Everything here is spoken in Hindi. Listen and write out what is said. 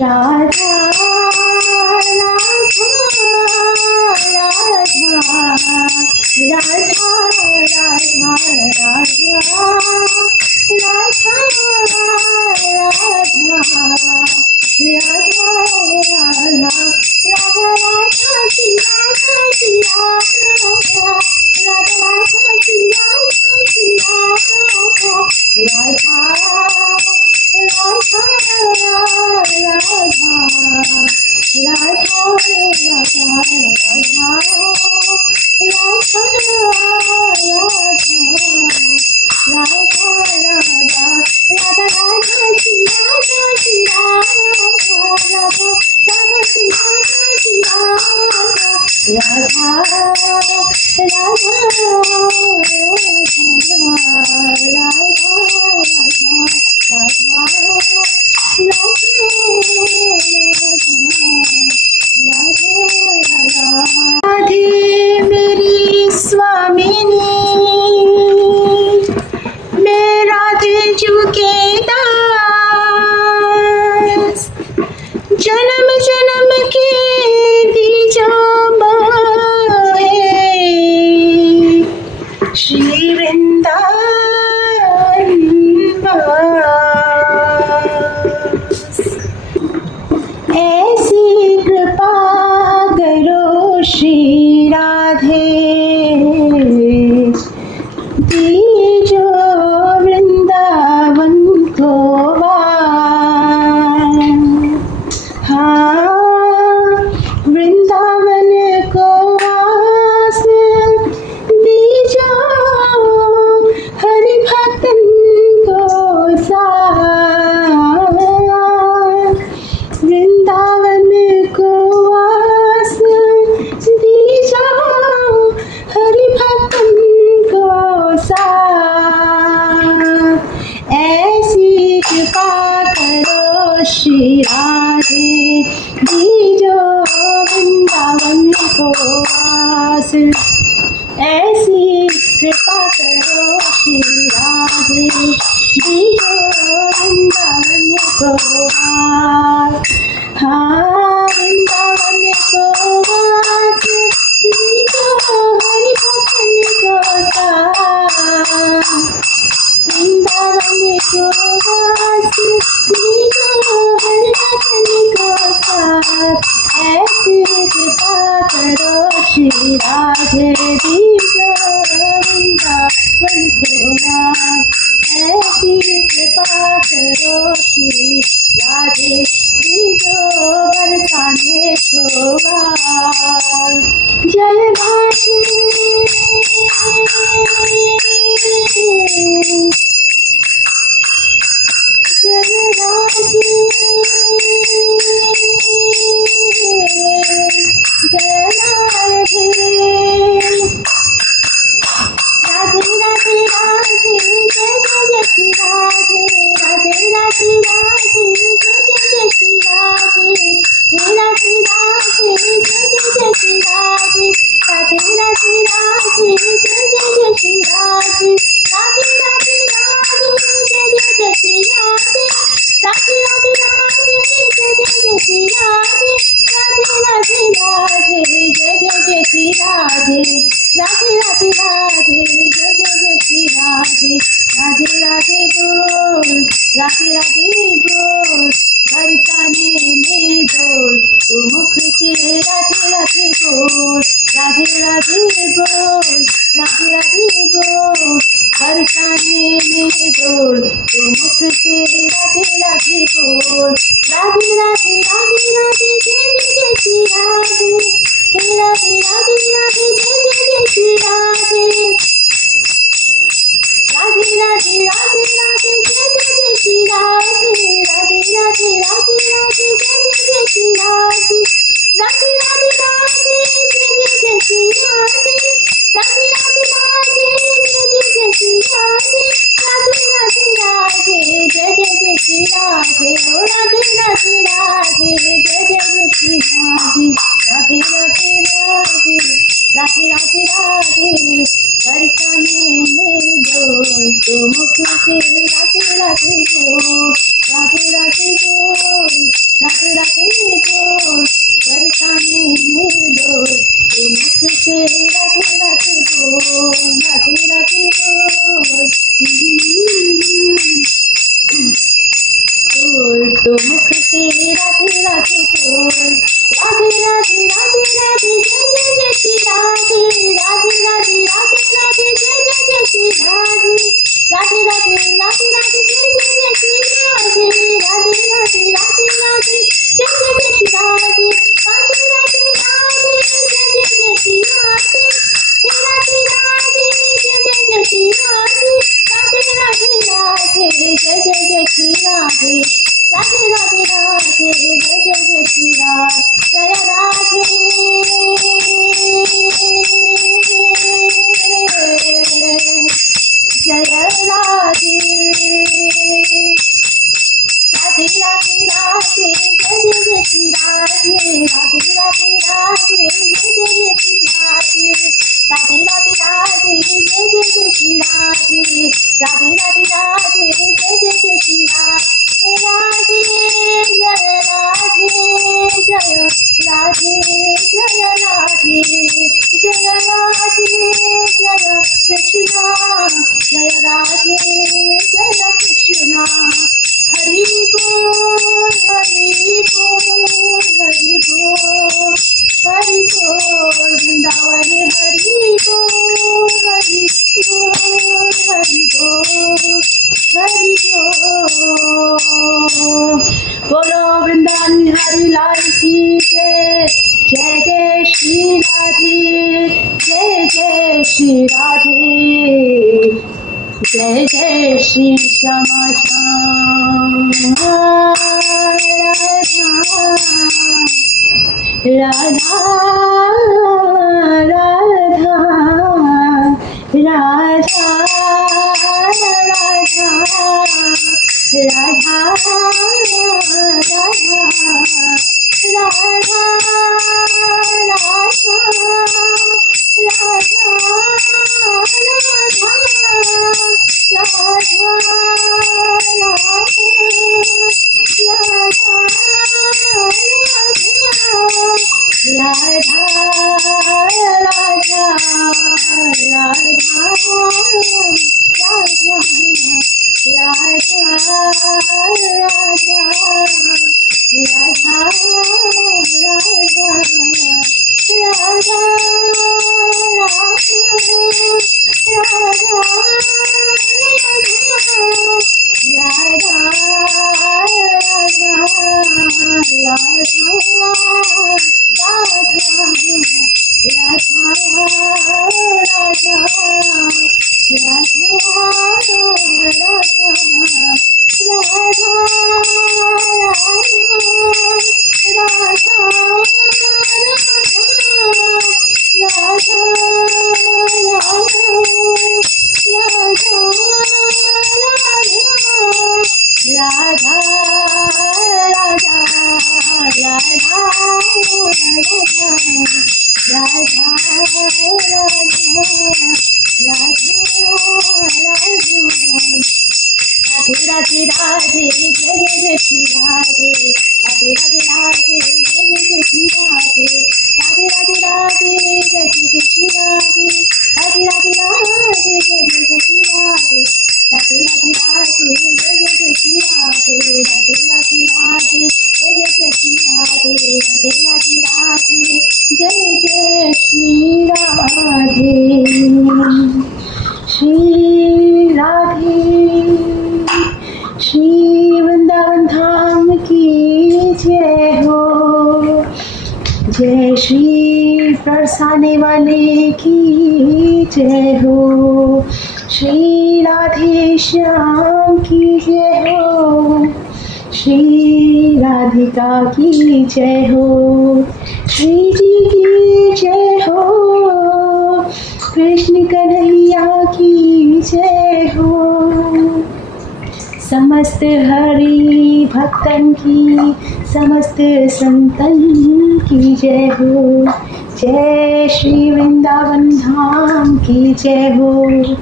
राधा राधा राधा राधा राधा राधा राधे राधे राधे राधे बोल। राधे राधे राधे राधे जय जय जय श्री राधे। राधे राधे राधे राधे जय जय जय श्री राधे। राधे राधे राधे राधे जय जय जय श्री राधे। राधे राधे राधे राधे जय जय जय श्री राधे। राधे राधे राधे जय जय जय श्री राधे। राधे राधे जय जय जय श्री राधे। राधे राधे राधे जय जय जय श्री राधे। राधे राधे राधे जय जय जय श्री राधे। जय राधे जय राधे। राधे राधे राधे जय जय जय श्री राधे। राधे राधे राधे जय जय जय श्री राधे। राधे राधे राधे जय जय जय श्री राधे। राधे राधे राधे जय जय जय श्री राधे। राधे जय राधे जय राधे जय राधे जय राधे जय कृष्णा जय राधे जय कृष्णा। हरि बोल हरि बोल हरि बोल हरि बोल वृंदावन हरि बोल हरि बोल हरि बोल हरि बोल। बोलो वृंदावन हरि लाल की जय। जय जय श्री राधे जय जय श्री राधे जय जय श्री श्यामा श्याम। राधा राधा राधा राधा राधा राधे राधे जय जय श्री राधे। राधे राधे राधे जय जय श्री राधे। राधे राधे राधे जय जय श्री राधे। राधे राधे राधे जय जय श्री राधे। राधे राधे राधे जय जय श्री राधे। राधे राधे राधे जय जय श्री राधे। राधे राधे राधे जय जय श्री राधे। श्री राधे श्री वृंदावन धाम की जय हो। जय श्री बरसाने वाले की जय हो। श्री राधे श्याम की जय हो। श्री राधिका की जय हो। श्री जी की जय हो। कृष्ण कन्हैया की जय हो। समस्त हरि भक्तन की समस्त संतन की जय हो। जय श्री वृंदावन धाम की जय हो।